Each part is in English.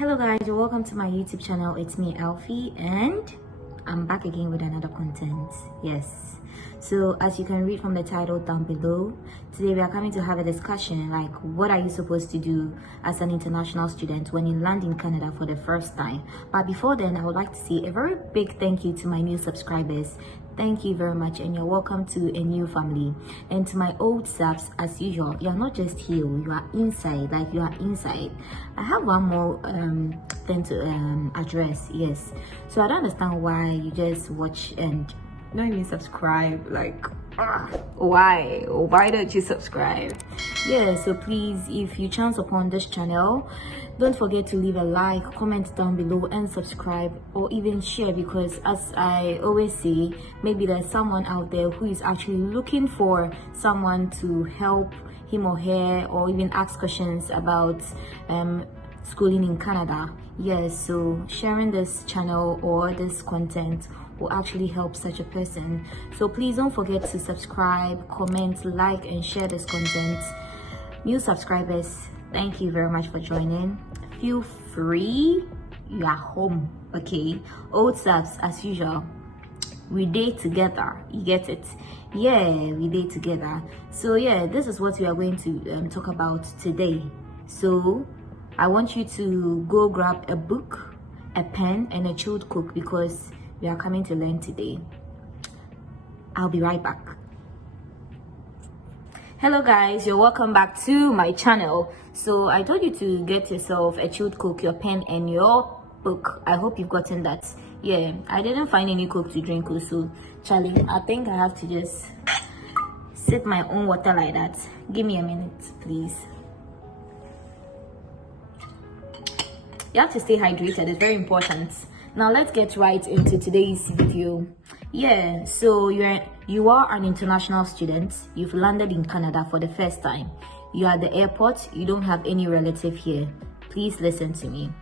Hello guys, welcome to my YouTube channel. It's me, Alfie, and I'm back again with another content. Yes, so as you can read from the title down below, today we are coming to have a discussion like what are you supposed to do as an international student when you land in Canada for the first time. But before then, I would like to say a very big thank you to my new subscribers. Thank you very much, and you're welcome to a new family. And to my old subs, as usual, you're not just here, you are inside, like you are inside. I have one more thing to address. Yes, so I don't understand why you just watch and not even subscribe. Like, why don't you subscribe? Yeah, so please, if you chance upon this channel, don't forget to leave a like, comment down below, and subscribe, or even share, because as I always say, maybe there's someone out there who is actually looking for someone to help him or her, or even ask questions about schooling in Canada. Yes, so sharing this channel or this content will actually help such a person. So please don't forget to subscribe, comment, like, and share this content. New subscribers, thank you very much for joining. Feel free, you are home. Okay, old subs, as usual, we date together, you get it? Yeah, we date together. So yeah, this is what we are going to talk about today. So I want you to go grab a book, a pen, and a chilled coke, because we are coming to learn today. I'll be right back. Hello guys, you're welcome back to my channel. So I told you to get yourself a chilled coke, your pen, and your book. I hope you've gotten that. Yeah, I didn't find any coke to drink, so Charlie, I think I have to just sip my own water like that. Give me a minute, please. You have to stay hydrated, it's very important. Now let's get right into today's video. Yeah, so you are an international student. You've landed in Canada for the first time. You are at the airport, you don't have any relative here. Please listen to me.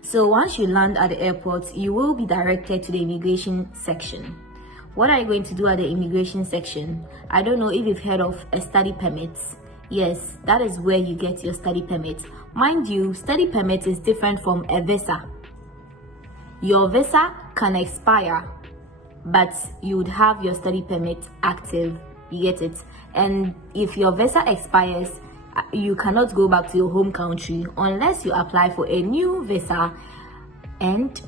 So once you land at the airport, you will be directed to the immigration section. What are you going to do at the immigration section? I don't know if you've heard of a study permit. Yes, that is where you get your study permit. Mind you, study permit is different from a visa. Your visa can expire, but you would have your study permit active. You get it? And if your visa expires, you cannot go back to your home country unless you apply for a new visa, and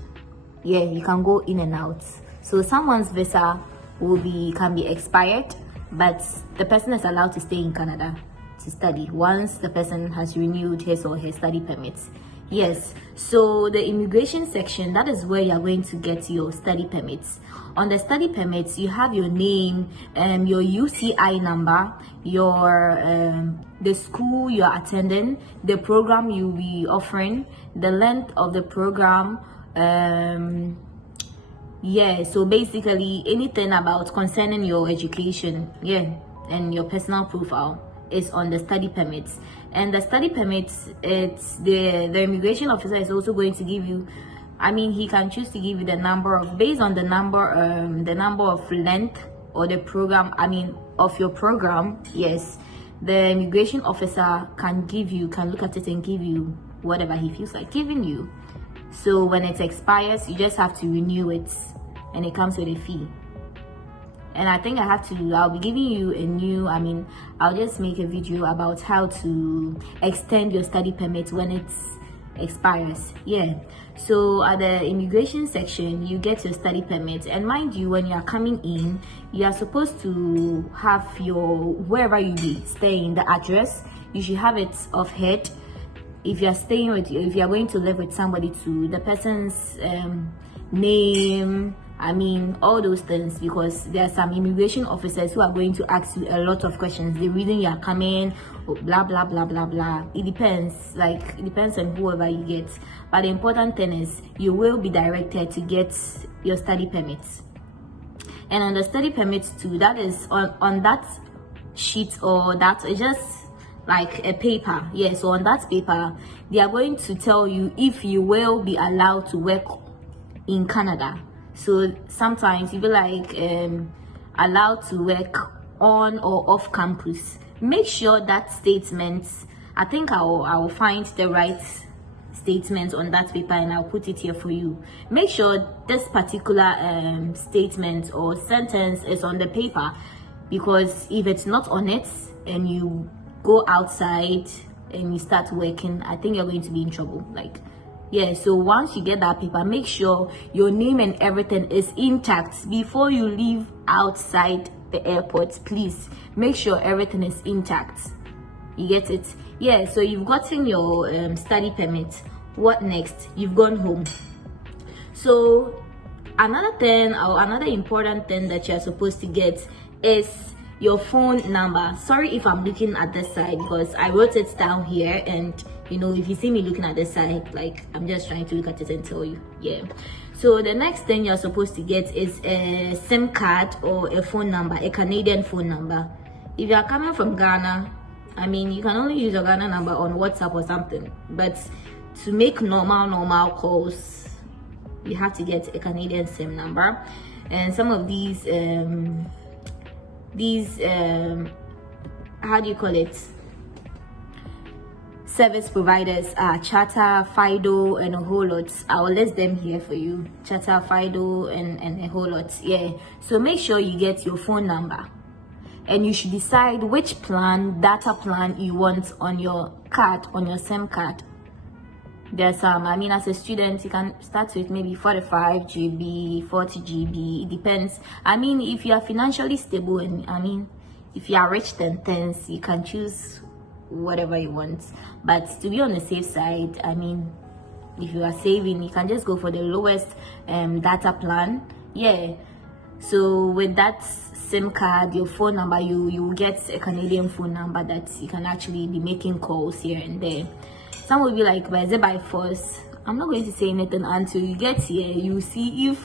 yeah, you can go in and out. So someone's visa can be expired, but the person is allowed to stay in Canada to study once the person has renewed his or her study permits. Yes, so the immigration section, that is where you're going to get your study permits. On the study permits, you have your name, your UCI number, your the school you're attending, the program you'll be offering, the length of the program. Yeah, so basically anything about concerning your education, yeah, and your personal profile is on the study permits. And the study permits, it's the immigration officer is also going to give you, I mean, he can choose to give you the number of, based on the number of length or the program, I mean, of your program. Yes, the immigration officer can look at it and give you whatever he feels like giving you. So when it expires, you just have to renew it, and it comes with a fee. And I think I'll be giving you I'll just make a video about how to extend your study permit when it expires. Yeah, so at the immigration section, you get your study permit, and mind you, when you are coming in, you are supposed to have your, wherever you be staying, the address, you should have it off head. If you are going to live with somebody, to the person's name, I mean, all those things, because there are some immigration officers who are going to ask you a lot of questions. The reason you are coming, blah blah blah blah blah. It depends on whoever you get. But the important thing is you will be directed to get your study permits. And on the study permits too, that is on that sheet, or that is just like a paper. Yeah, so on that paper, they are going to tell you if you will be allowed to work in Canada. So sometimes you be like allowed to work on or off campus. Make sure that statement, I think I will find the right statement on that paper, and I'll put it here for you. Make sure this particular statement or sentence is on the paper, because if it's not on it and you go outside and you start working, I think you're going to be in trouble. Like, yeah, so once you get that paper, make sure your name and everything is intact before you leave outside the airport. Please make sure everything is intact. You get it? Yeah, so you've gotten your study permit. What next? You've gone home. So another thing, or another important thing that you're supposed to get is your phone number. Sorry if I'm looking at this side, because I wrote it down here, and you know, if you see me looking at this side, like, I'm just trying to look at it and tell you. Yeah, so the next thing you're supposed to get is a SIM card or a phone number, a Canadian phone number. If you are coming from Ghana, I mean, you can only use your Ghana number on WhatsApp or something, but to make normal calls, you have to get a Canadian SIM number. And some of these how do you call it, service providers are Charter, Fido, and a whole lot. I will list them here for you. Charter, Fido, and a whole lot. Yeah, so make sure you get your phone number, and you should decide which data plan you want on your card, on your SIM card. There's I mean, as a student, you can start with maybe 45 GB, 40 GB. It depends. I mean, if you are financially stable, and I mean, if you are rich then things, you can choose whatever you want. But to be on the safe side, I mean, if you are saving, you can just go for the lowest data plan. Yeah, so with that SIM card, your phone number, you will get a Canadian phone number that you can actually be making calls here and there. Some will be like, but is it by force? I'm not going to say anything until you get here. You see if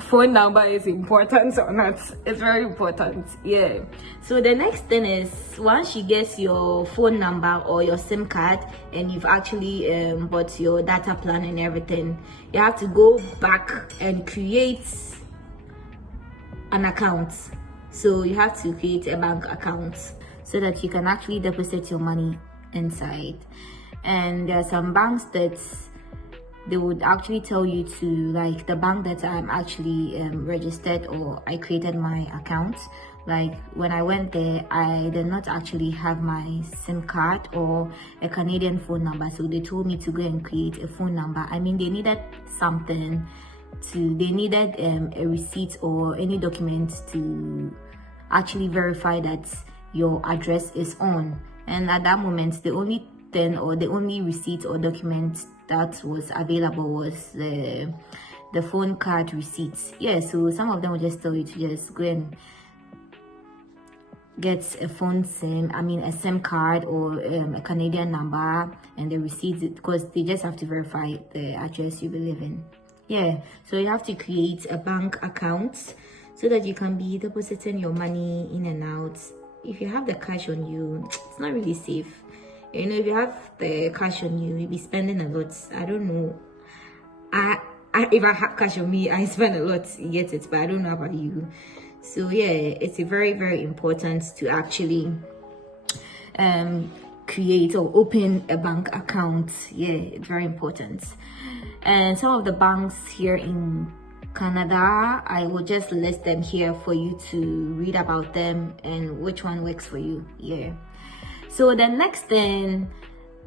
phone number is important or not. It's very important. Yeah. So the next thing is, once you get your phone number or your SIM card, and you've actually bought your data plan and everything, you have to go back and create an account. So you have to create a bank account so that you can actually deposit your money inside. And there are some banks that they would actually tell you to, like the bank that I'm actually registered, or I created my account. Like when I went there, I did not actually have my SIM card or a Canadian phone number, so they told me to go and create a phone number. I mean, they needed something they needed a receipt or any document to actually verify that your address is on. And at that moment, the only thing, or the only receipt or document that was available was the phone card receipts. Yeah, so some of them will just tell you to just go and get a a SIM card or a Canadian number and the receipts, because they just have to verify the address you live in. Yeah, so you have to create a bank account so that you can be depositing your money in and out. If you have the cash on you, it's not really safe. You know, if you have the cash on you, you'll be spending a lot. I don't know. If I have cash on me, I spend a lot, you get it, but I don't know about you. So yeah, it's very, very important to actually create or open a bank account. Yeah, it's very important. And some of the banks here in Canada, I will just list them here for you to read about them and which one works for you. Yeah. So the next thing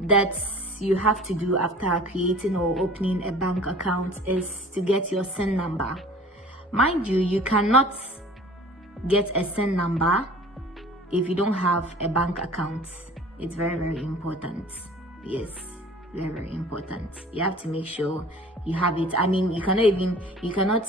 that you have to do after creating or opening a bank account is to get your SIN number. Mind you, you cannot get a SIN number if you don't have a bank account. It's very, very important. Yes, very, very important. You have to make sure you have it. I mean, you cannot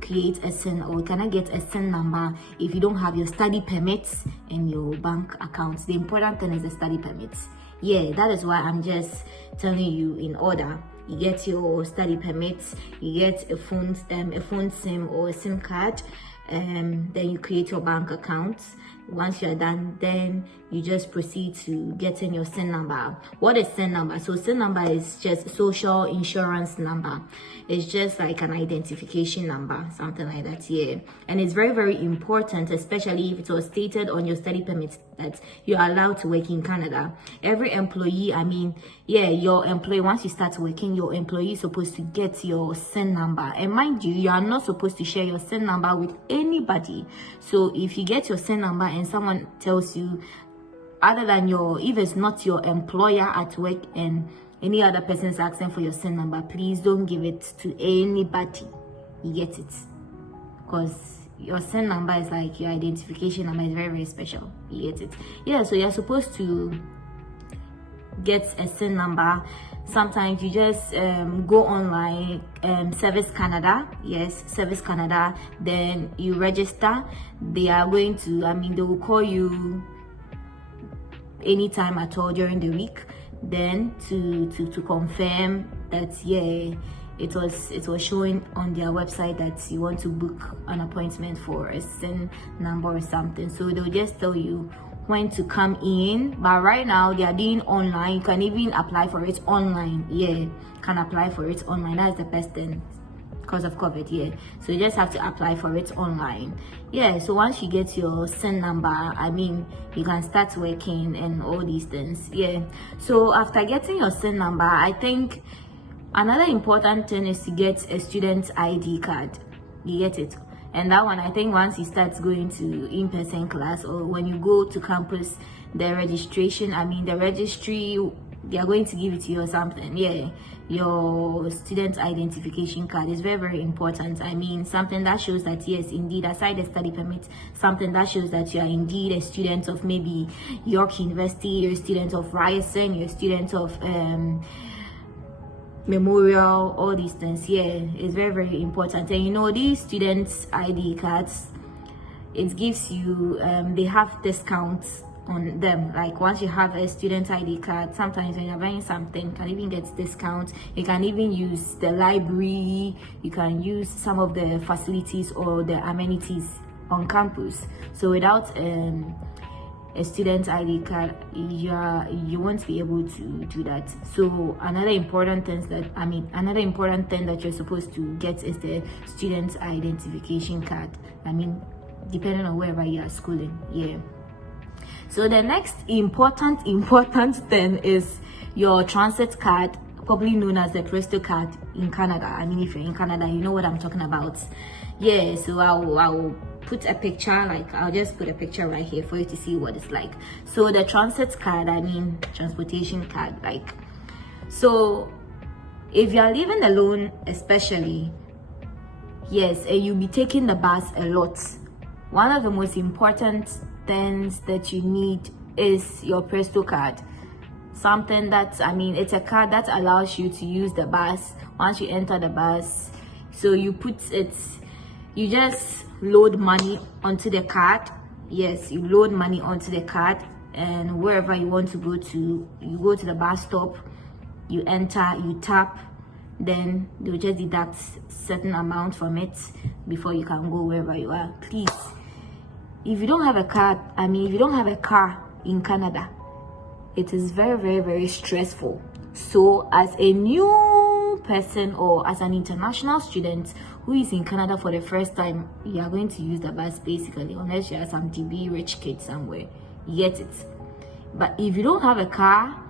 create a SIN, or you cannot get a SIN number if you don't have your study permits and your bank accounts. The important thing is the study permits. Yeah, that is why I'm just telling you in order. You get your study permits, you get a phone SIM or a SIM card, then you create your bank account, Once you're done, then you just proceed to getting your SIN number. What is SIN number? So SIN number is just social insurance number. It's just like an identification number, something like that. Yeah, and it's very, very important, especially if it was stated on your study permit that you're allowed to work in Canada. Every employee, I mean, yeah, your employee, once you start working, your employee is supposed to get your SIN number. And mind you, you are not supposed to share your SIN number with anybody. So if you get your SIN number and someone tells you, other than if it's not your employer at work and any other person is asking for your SIN number, please don't give it to anybody. You get it? Because your SIN number is like your identification number. Is very, very special. You get it? Yeah, so you're supposed to get a SIN number. Sometimes you just go online, Service Canada. Yes, Service Canada. Then you register. They are going to, I mean, they will call you anytime at all during the week, then to confirm that, yeah, it was showing on their website that you want to book an appointment for a SIN number or something. So they'll just tell you when to come in. But right now they are doing online. You can even apply for it online. Yeah, can apply for it online. That's the best thing because of COVID. Yeah, so you just have to apply for it online. Yeah, so once you get your SIN number, I mean, you can start working and all these things. Yeah, so after getting your SIN number, I think another important thing is to get a student ID card. You get it? And that one, I think once you start going to in-person class or when you go to campus, the registration, I mean the registry, they are going to give it to you or something. Yeah, your student identification card is very, very important. I mean, something that shows that, yes, indeed, aside the study permit, something that shows that you are indeed a student of maybe York University, you're a student of Ryerson, you're a student of Memorial, all these things. Yeah, it's very, very important. And you know, these students ID cards, it gives you they have discounts on them. Like once you have a student ID card, sometimes when you're buying something, you can even get discounts. You can even use the library, you can use some of the facilities or the amenities on campus. So without a student ID card, you won't be able to do that. So another important thing that you're supposed to get is the student identification card. I mean, depending on wherever you are schooling. Yeah. So the next important thing is your transit card, probably known as the Presto card in Canada. I mean, if you're in Canada, you know what I'm talking about. Yeah, so I'll put a picture, like I'll just put a picture right here for you to see what it's like. So the transit card, I mean transportation card, like, so if you are living alone especially, yes, and you'll be taking the bus a lot, one of the most important things that you need is your Presto card. Something that, I mean, it's a card that allows you to use the bus once you enter the bus. So you just load money onto the card. Yes, you load money onto the card, and wherever you want to go to, you go to the bus stop, you enter, you tap, then they'll just deduct certain amount from it before you can go wherever you are. Please, if you don't have a card, I mean, if you don't have a car in Canada, it is very, very, very stressful. So as a new person or as an international student who is in Canada for the first time, you are going to use the bus basically, unless you are some DB rich kid somewhere. You get it? But if you don't have a car,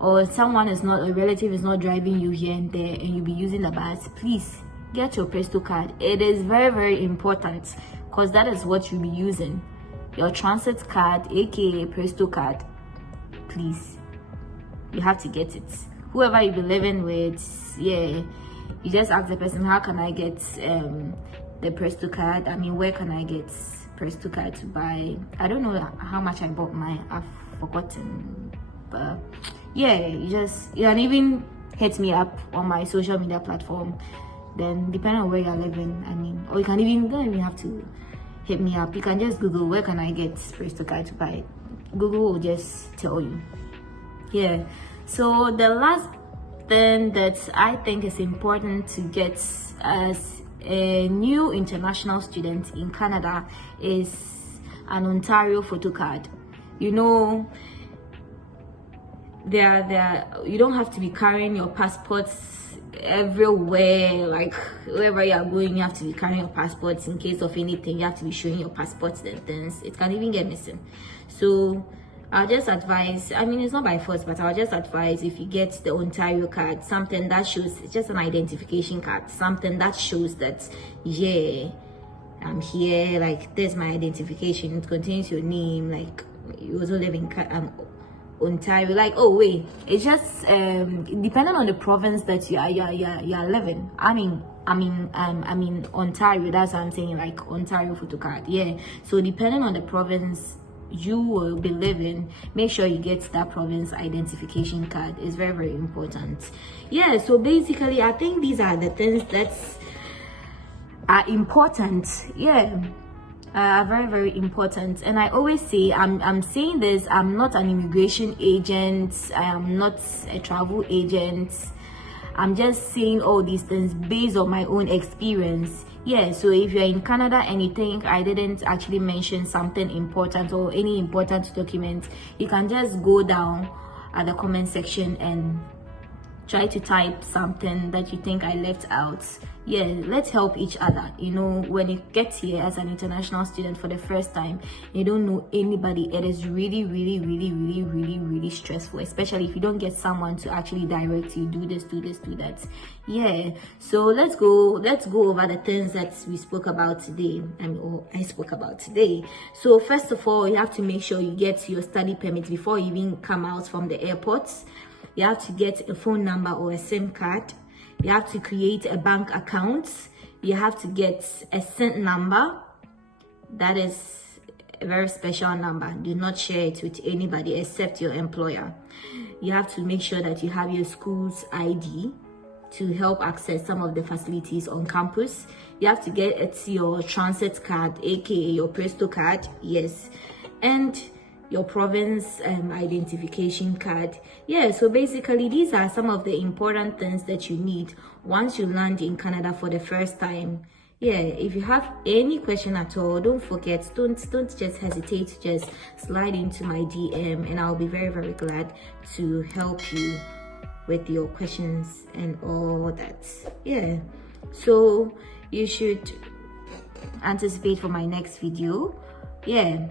or a relative is not driving you here and there, and you'll be using the bus, please get your Presto card. It is very, very important, because that is what you'll be using. Your transit card, aka Presto card. Please, you have to get it. Whoever you be living with, yeah, you just ask the person, how can I get the Presto card? I mean, where can I get Presto card to buy? I don't know how much I bought mine, I've forgotten, but yeah, you can even hit me up on my social media platform. Then depending on where you're living, I mean, or you don't even have to hit me up. You can just Google, where can I get Presto card to buy? Google will just tell you. Yeah, so the last thing that I think is important to get as a new international student in Canada is an Ontario photo card. You know, you don't have to be carrying your passports everywhere. Like wherever you are going, you have to be carrying your passports. In case of anything, you have to be showing your passports and things. It can even get missing. So I'll just advise, I mean, it's not by force, but I'll just advise, if you get the Ontario card, something that shows, it's just an identification card, something that shows that, yeah, I'm here, like, there's my identification, it contains your name, like, you also live in Ontario. Like, oh wait, it's just depending on the province that you are living. I mean Ontario, that's what I'm saying, like Ontario photo card. Yeah, so depending on the province you will be living, make sure you get that province identification card. It's very, very important. Yeah, so basically I think these are the things that are important. Yeah, very, very important. And I always say, I'm saying this, I'm not an immigration agent, I am not a travel agent. I'm just saying all these things based on my own experience. Yeah, so if you're in Canada and you think I didn't actually mention something important or any important document, you can just go down at the comment section and try to type something that you think I left out. Yeah, let's help each other. You know, when you get here as an international student for the first time, you don't know anybody, it is really, really, really, really, really, really stressful, especially if you don't get someone to actually direct you, do this, do this, do that. Yeah, so let's go over the things that we spoke about today, I spoke about today. So first of all, you have to make sure you get your study permit before you even come out from the airports. You have to get a phone number or a SIM card. You have to create a bank account. You have to get a SIN number. That is a very special number. Do not share it with anybody except your employer. You have to make sure that you have your school's ID to help access some of the facilities on campus. You have to get your transit card, aka your Presto card. Yes, and your province identification card. Yeah, so basically these are some of the important things that you need once you land in Canada for the first time. Yeah, if you have any question at all, don't forget, don't just hesitate to just slide into my DM, and I'll be very, very glad to help you with your questions and all that. Yeah, so you should anticipate for my next video. Yeah,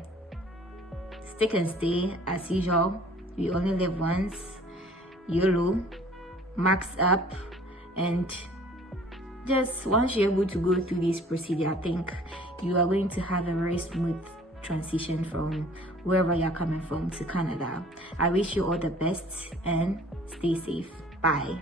stick and stay as usual. We only live once. YOLO, max up, and just once you're able to go through this procedure, I think you are going to have a very smooth transition from wherever you're coming from to Canada. I wish you all the best and stay safe. Bye.